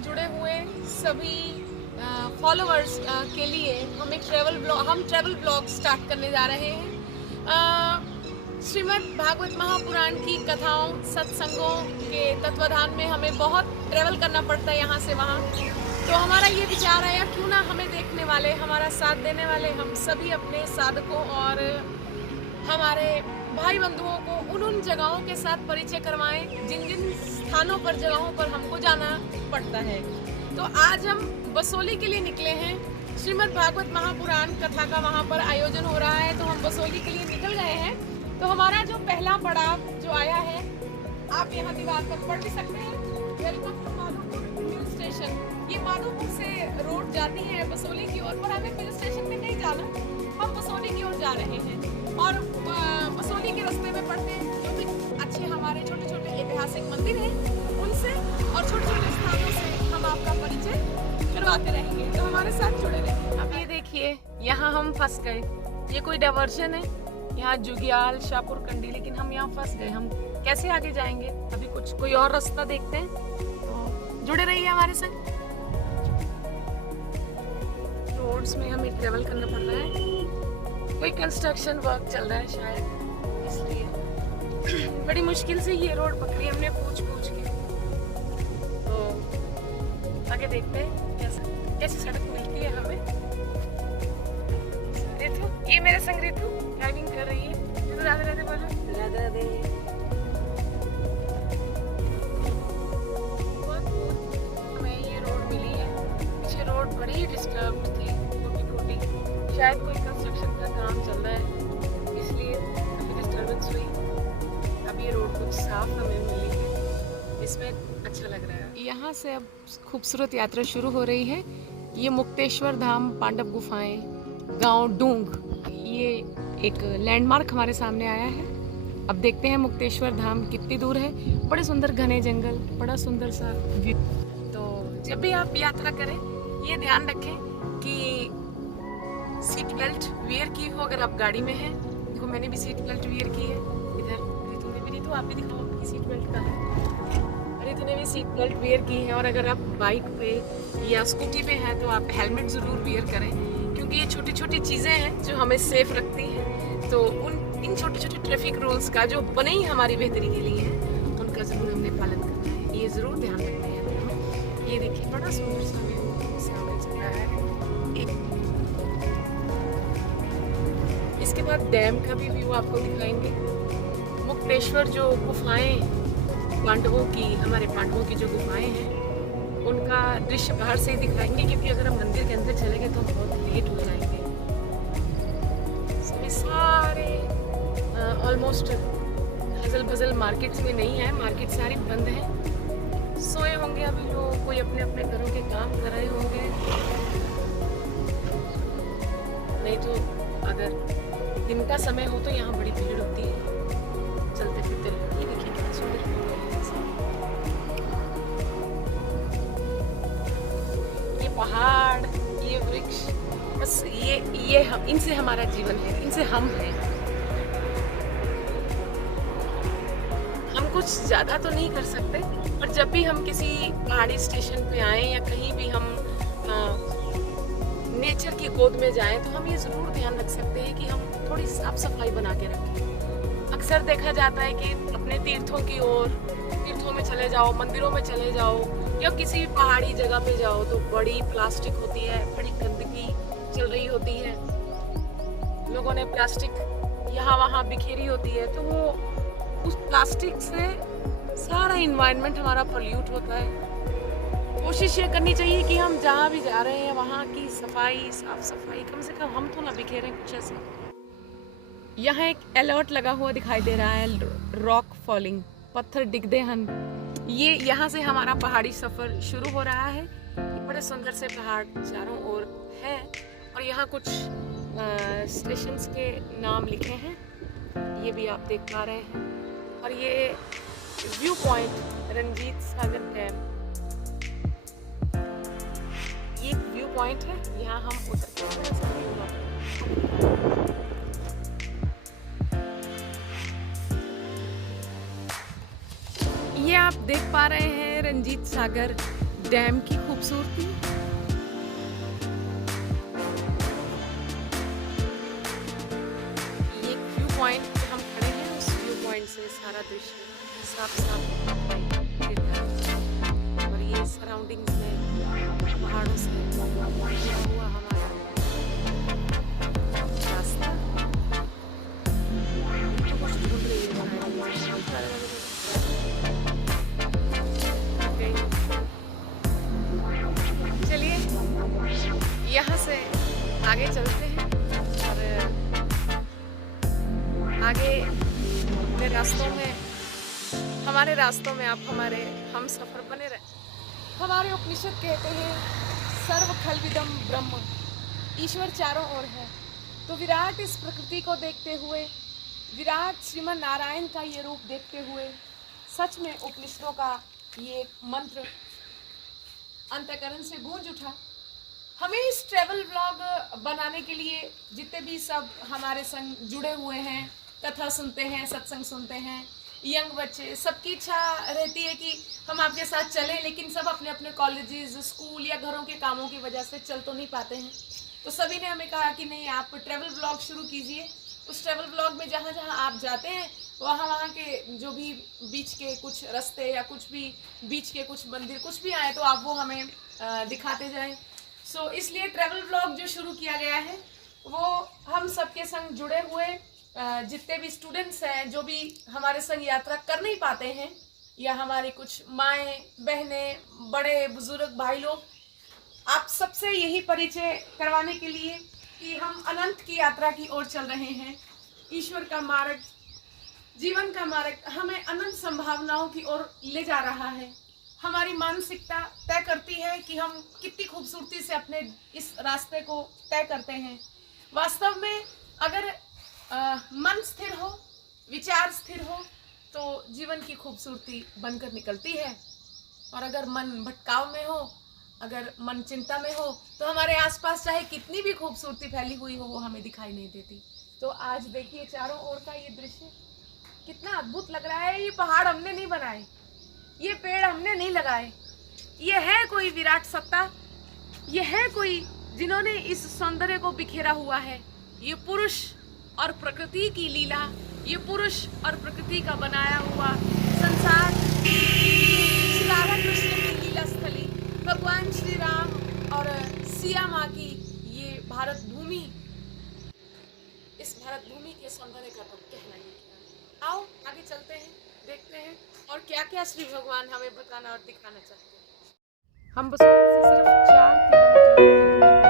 जुड़े हुए सभी फॉलोअर्स के लिए हम ट्रैवल ब्लॉग स्टार्ट करने जा रहे हैं। श्रीमद् भागवत महापुराण की कथाओं सत्संगों के तत्वाधान में हमें बहुत ट्रैवल करना पड़ता है यहाँ से वहाँ। तो हमारा ये विचार आया, क्यों ना हमें देखने वाले, हमारा साथ देने वाले हम सभी अपने साधकों और हमारे भाई बंधुओं को उन जगहों के साथ परिचय करवाएं जिन स्थानों पर, जगहों पर हमको जाना पड़ता है। तो आज हम बसोली के लिए निकले हैं। श्रीमद् भागवत महापुराण कथा का वहाँ पर आयोजन हो रहा है, तो हम बसोली के लिए निकल गए हैं। तो हमारा जो पहला पड़ाव जो आया है, आप यहाँ दीवार पर पढ़ भी सकते हैं, welcome to Madhopur hill station. ये माधोपुर से रोड जाती है बसोली की ओर, पर हमें हिल स्टेशन में नहीं जाना, हम बसोली की ओर जा रहे हैं। और बसोली के रास्ते में पड़ते हैं जो भी अच्छे हमारे छोटे छोटे ऐतिहासिक मंदिर हैं, उनसे और छोटे छोटे स्थानों से हम आपका परिचय करवाते रहेंगे। तो हमारे साथ जुड़े रहिए। अब ये देखिए, यहाँ हम फंस गए। ये कोई डाइवर्जन है, यहाँ जुगियाल शाहपुर कंडी, लेकिन हम यहाँ फंस गए। हम कैसे आगे जाएंगे? अभी कोई और रास्ता देखते हैं। तो जुड़े रहिए हमारे संग। रोड्स में हमें ट्रेवल करना पड़ रहा है, कोई कंस्ट्रक्शन वर्क चल रहा है शायद, इसलिए बड़ी मुश्किल से ये रोड पकड़ी हमने पूछ के। तो आगे देखते हैं कैसे सड़क मिलती है हमें। रितु, ये मेरे संग रितु ड्राइविंग कर रही है। रितु राधे राधे बोलो। राधे राधे। हमें ये रोड मिली है। पीछे रोड बड़ी डिस्टर्ब थी, टूटी, शायद कोई कंस्ट्रक्शन का काम चल रहा है, इसलिए काफी डिस्टर्बेंस हुई। अब ये रोड कुछ साफ हमें मिली है, इसमें अच्छा लग रहा है। यहाँ से अब खूबसूरत यात्रा शुरू हो रही है। ये मुक्तेश्वर धाम पांडव गुफाएं, गांव डूंग, ये एक लैंडमार्क हमारे सामने आया है। अब देखते हैं मुक्तेश्वर धाम कितनी दूर है। बड़े सुंदर घने जंगल, बड़ा सुंदर सा व्यू। तो जब भी आप यात्रा करें, ये ध्यान रखें कि सीट बेल्ट वेयर की हो अगर आप गाड़ी में हैं। देखो, मैंने भी सीट बेल्ट वेयर की है। इधर रितु ने भी, रितु आप भी दिखाओ आपकी सीट बेल्ट कहाँ है। रितु ने भी सीट बेल्ट वेयर की है। और अगर आप बाइक पे या स्कूटी पे हैं तो आप हेलमेट ज़रूर वेयर करें, क्योंकि ये छोटी छोटी चीज़ें हैं जो हमें सेफ रखती हैं। तो इन छोटे छोटे ट्रैफिक रूल्स का जो बने ही हमारी बेहतरी के लिए है, उनका ज़रूर हमने पालन करना है। ये ज़रूर ध्यान रखना है। ये देखिए, बड़ा सुंदर सा व्यू सामने चल रहा है। इसके बाद डैम का भी व्यू आपको दिखाएंगे। मुक्तेश्वर जो गुफाएं हमारे पांडवों की जो गुफाएं हैं, उनका दृश्य बाहर से ही दिखाएंगे, क्योंकि अगर हम मंदिर के अंदर चले गए तो बहुत लेट हो जाएंगे। सभी सारे ऑलमोस्ट हजल भजल मार्केट्स में नहीं है, मार्केट सारी बंद है। सोए होंगे अभी लोग, कोई अपने अपने घरों के काम कर रहे होंगे। नहीं तो अगर दिन का समय हो तो यहाँ बड़ी भीड़ होती है चलते फिरते लोग। ये देखिए कितना सुंदर व्यू है। ये पहाड़, ये वृक्ष, बस ये इनसे हमारा जीवन है, इनसे हम हैं। हम कुछ ज्यादा तो नहीं कर सकते, पर जब भी हम किसी पहाड़ी स्टेशन पे आए या कहीं भी हम नेचर की गोद में जाएं, तो हम ये ज़रूर ध्यान रख सकते हैं कि हम थोड़ी साफ सफाई बना के रखें। अक्सर देखा जाता है कि अपने तीर्थों में चले जाओ, मंदिरों में चले जाओ या किसी भी पहाड़ी जगह पे जाओ, तो बड़ी प्लास्टिक होती है, बड़ी गंदगी चल रही होती है। लोगों ने प्लास्टिक यहाँ वहाँ बिखेरी होती है, तो वो उस प्लास्टिक से सारा इन्वायरमेंट हमारा पोल्यूट होता है। कोशिश ये करनी चाहिए कि हम जहाँ भी जा रहे हैं वहाँ की सफाई, साफ सफाई कम से कम हम तो ना बिखेरें कुछ ऐसे। यहाँ एक अलर्ट लगा हुआ दिखाई दे रहा है, रॉक फॉलिंग, पत्थर डिगदे हन। ये यहाँ से हमारा पहाड़ी सफर शुरू हो रहा है। बड़े सुंदर से पहाड़ चारों ओर है, और यहाँ कुछ स्टेशंस के नाम लिखे हैं, ये भी आप देख पा रहे हैं। और ये view point Ranjit Sagar dam, ये व्यू पॉइंट है, यहाँ हम उतरते हैं। ये आप देख पा रहे हैं रंजीत सागर डैम की खूबसूरती, ये व्यू पॉइंट पे हम खड़े हैं, उस व्यू पॉइंट से सारा दृश्य साफ साफ दिख रहा है। और ये सराउंडिंग्स में पहाड़ों से घिरा हुआ हमारा रास्ता, तो कुछ ढूंढ रही है शायद। चलिए यहाँ से आगे चलते हैं और आगे अपने रास्तों में, हमारे रास्तों में आप हमारे हम सफर बने रहे। हमारे उपनिषद कहते हैं सर्व खलविदम ब्रह्म, ईश्वर चारों ओर है। तो विराट इस प्रकृति को देखते हुए, विराट श्रीमन नारायण का ये रूप देखते हुए, सच में उपनिषदों का ये मंत्र अंतःकरण से गूंज उठा। हमें इस ट्रैवल व्लॉग बनाने के लिए जितने भी सब हमारे संग जुड़े हुए हैं, कथा सुनते हैं, सत्संग सुनते हैं, यंग बच्चे, सबकी इच्छा रहती है कि हम आपके साथ चलें, लेकिन सब अपने अपने कॉलेजेस, स्कूल या घरों के कामों की वजह से चल तो नहीं पाते हैं। तो सभी ने हमें कहा कि नहीं, आप ट्रैवल व्लॉग शुरू कीजिए। उस ट्रैवल व्लॉग में जहाँ जहाँ आप जाते हैं वहाँ के जो भी बीच के कुछ रास्ते या कुछ भी बीच के कुछ मंदिर कुछ भी आए तो आप वो हमें दिखाते जाएं। सो इसलिए ट्रैवल व्लॉग जो शुरू किया गया है वो हम सबके संग जुड़े हुए जितने भी स्टूडेंट्स हैं, जो भी हमारे संग यात्रा कर नहीं पाते हैं, या हमारी कुछ माएँ बहनें, बड़े बुजुर्ग भाई लोग, आप सबसे यही परिचय करवाने के लिए कि हम अनंत की यात्रा की ओर चल रहे हैं। ईश्वर का मार्ग, जीवन का मार्ग हमें अनंत संभावनाओं की ओर ले जा रहा है। हमारी मानसिकता तय करती है कि हम कितनी खूबसूरती से अपने इस रास्ते को तय करते हैं। वास्तव में अगर मन स्थिर हो, विचार स्थिर हो, तो जीवन की खूबसूरती बनकर निकलती है। और अगर मन भटकाव में हो, अगर मन चिंता में हो, तो हमारे आसपास चाहे कितनी भी खूबसूरती फैली हुई हो वो हमें दिखाई नहीं देती। तो आज देखिए चारों ओर का ये दृश्य कितना अद्भुत लग रहा है। ये पहाड़ हमने नहीं बनाए, ये पेड़ हमने नहीं लगाए, ये है कोई विराट सत्ता, ये है कोई जिन्होंने इस सौंदर्य को बिखेरा हुआ है। ये पुरुष और प्रकृति की लीला, ये पुरुष और प्रकृति का बनाया हुआ संसार, श्री राधा कृष्ण की लीला स्थली, भगवान श्री राम और सिया माँ की ये भारत भूमि, इस भारत भूमि के सौंदर्य का तो कहना ही क्या। आओ आगे चलते हैं, देखते हैं और क्या क्या श्री भगवान हमें बताना और दिखाना चाहते हैं। हम बसोली से सिर्फ 4 किलोमीटर की दूरी पर हैं।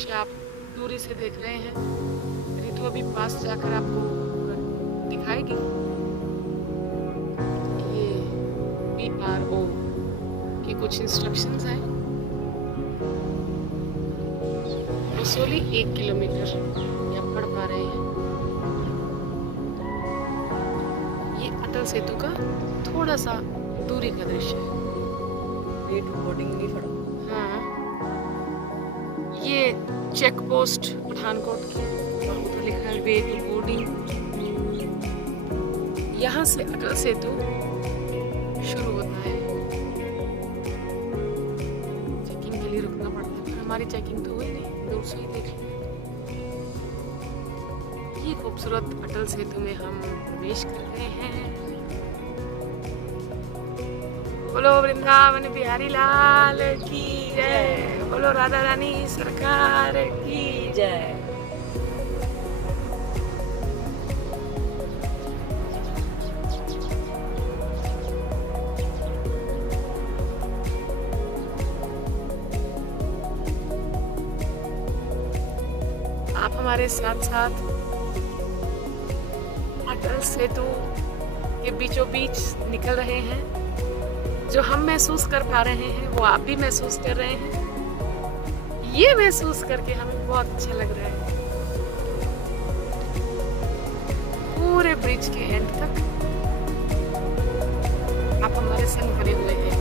दृश्य आप दूरी से देख रहे हैं। रितु अभी पास जाकर आपको दिखाएगी। ये PRO की कुछ इंस्ट्रक्शंस हैं। कसौली 1 किलोमीटर आप पढ़ पा रहे हैं। ये अटल सेतु का थोड़ा सा दूरी का दृश्य है। वे टू बोर्डिंग नहीं पड़ा। हाँ, ये चेक पोस्ट पठानकोट की और उधर लिखा है वे टू बोर्डिंग। यहाँ से अटल सेतु शुरू होता है। चेकिंग के लिए रुकना पड़ता है, पर हमारी चेकिंग तो हुई नहीं, दूर से ही देख लिया। ये खूबसूरत अटल सेतु में हम प्रवेश कर रहे हैं। बोलो वृंदावन बिहारी लाल की जय, बोलो राधा रानी सरकार की जय। आप हमारे साथ साथ अटल सेतु के बीचों बीच निकल रहे हैं। जो हम महसूस कर पा रहे हैं वो आप भी महसूस कर रहे हैं। ये महसूस करके हमें बहुत अच्छा लग रहा है। पूरे ब्रिज के एंड तक आप हमारे संग बने हुए हैं।